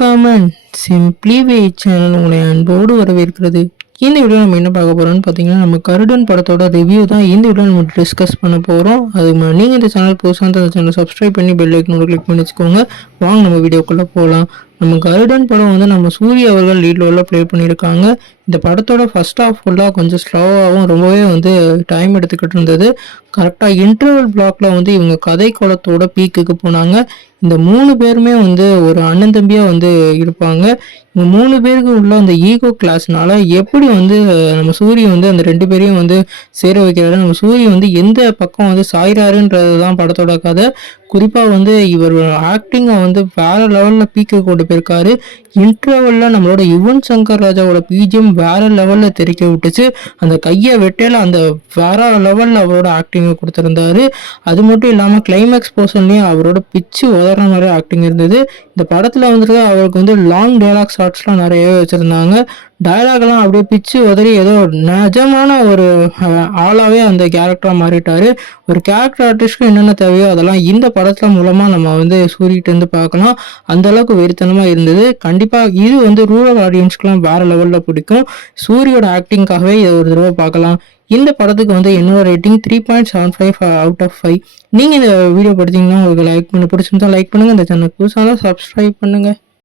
Common simply வே channel உங்களை அன்போடு வரவேற்கிறது. இந்த வீடியோ நம்ம என்ன பார்க்க போறோம்னு பார்த்தீங்கன்னா, நம்ம கருடன் படத்தோட ரிவ்யூ தான் இந்த வீடியோ நம்ம டிஸ்கஸ் பண்ண போகிறோம். அதுக்கு முன்னாடி நீங்கள் இந்த சேனல் புதுசாக அந்த சேனல் சப்ஸ்கிரைப் பண்ணி பெல் ஐக்கனோட கிளிக் பண்ணி வச்சுக்கோங்க. வாங்க நம்ம வீடியோக்குள்ளே போகலாம். நம்ம கருடன் படம் வந்து நம்ம சூரிய அவர்கள் லீட் ரோலில் ப்ளே பண்ணியிருக்காங்க. இந்த படத்தோட ஃபர்ஸ்ட் ஹாஃப் ஃபுல்லாக கொஞ்சம் ஸ்லோவாகவும் ரொம்பவே வந்து டைம் எடுத்துக்கிட்டு இருந்தது. கரெக்டாக இன்டர்வல் பிளாக்ல வந்து இவங்க கதை கோலத்தோட பீக்குக்கு போனாங்க. இந்த 3 பேருமே வந்து ஒரு அண்ணன் தம்பியாக வந்து இருப்பாங்க. இந்த 3 பேருக்கு உள்ள அந்த ஈகோ கிளாஸ்னால எப்படி வந்து நம்ம சூரியன் வந்து அந்த 2 பேரையும் வந்து சேர வைக்கிறாரு, நம்ம சூரியன் வந்து எந்த பக்கம் வந்து சாய்றாருன்றது தான் படத்தோட கதை. குறிப்பாக வந்து இவர் ஆக்டிங்கை வந்து வேற லெவலில் பீக்கு கொண்டு போயிருக்காரு. இன்டர்வலில் நம்மளோட யுவன் சங்கர் ராஜாவோட பிஜிஎம் வேற லெவலில் தெரிக்க விட்டுச்சு. அந்த கையை வெட்டையில அந்த வேற லெவலில் அவரோட ஆக்டிங்கை கொடுத்துருந்தாரு. அது மட்டும் இல்லாமல் கிளைமேக்ஸ் போர்ஷன்லேயும் அவரோட பிச்சு உதற மாதிரி ஆக்டிங் இருந்தது. இந்த படத்தில் வந்துட்டு அவருக்கு வந்து லாங் டைலாக் ஷார்ட்ஸ்லாம் நிறையவே வச்சுருந்தாங்க. டயலாக்லாம் அப்படியே பிச்சு உதறி ஏதோ நிஜமான ஒரு ஆளாகவே அந்த கேரக்டராக மாறிட்டார். ஒரு கேரக்டர் ஆர்டிஸ்ட்க்கு என்னென்ன தேவையோ அதெல்லாம் இந்த படத்தில் மூலமாக நம்ம வந்து சூரியகிட்டேருந்து பார்க்கலாம். அந்தளவுக்கு வெறித்தனமாக இருந்தது. கண்டிப்பாக இது வந்து ரூரல் ஆடியன்ஸ்க்குலாம் வேறு லெவலில் பிடிக்கும். சூரியோட ஆக்டிங்காகவே இதை ஒரு தடவை பார்க்கலாம். இந்த படத்துக்கு வந்து என்னோட ரேட்டிங் 3.75 அவுட் ஆஃப் 5. நீங்கள் இந்த வீடியோ படித்தீங்கன்னா உங்களுக்கு லைக் பண்ண பிடிச்சிருந்தா லைக் பண்ணுங்கள். இந்த சேனல் புதுசாக சப்ஸ்கிரைப் பண்ணுங்கள்.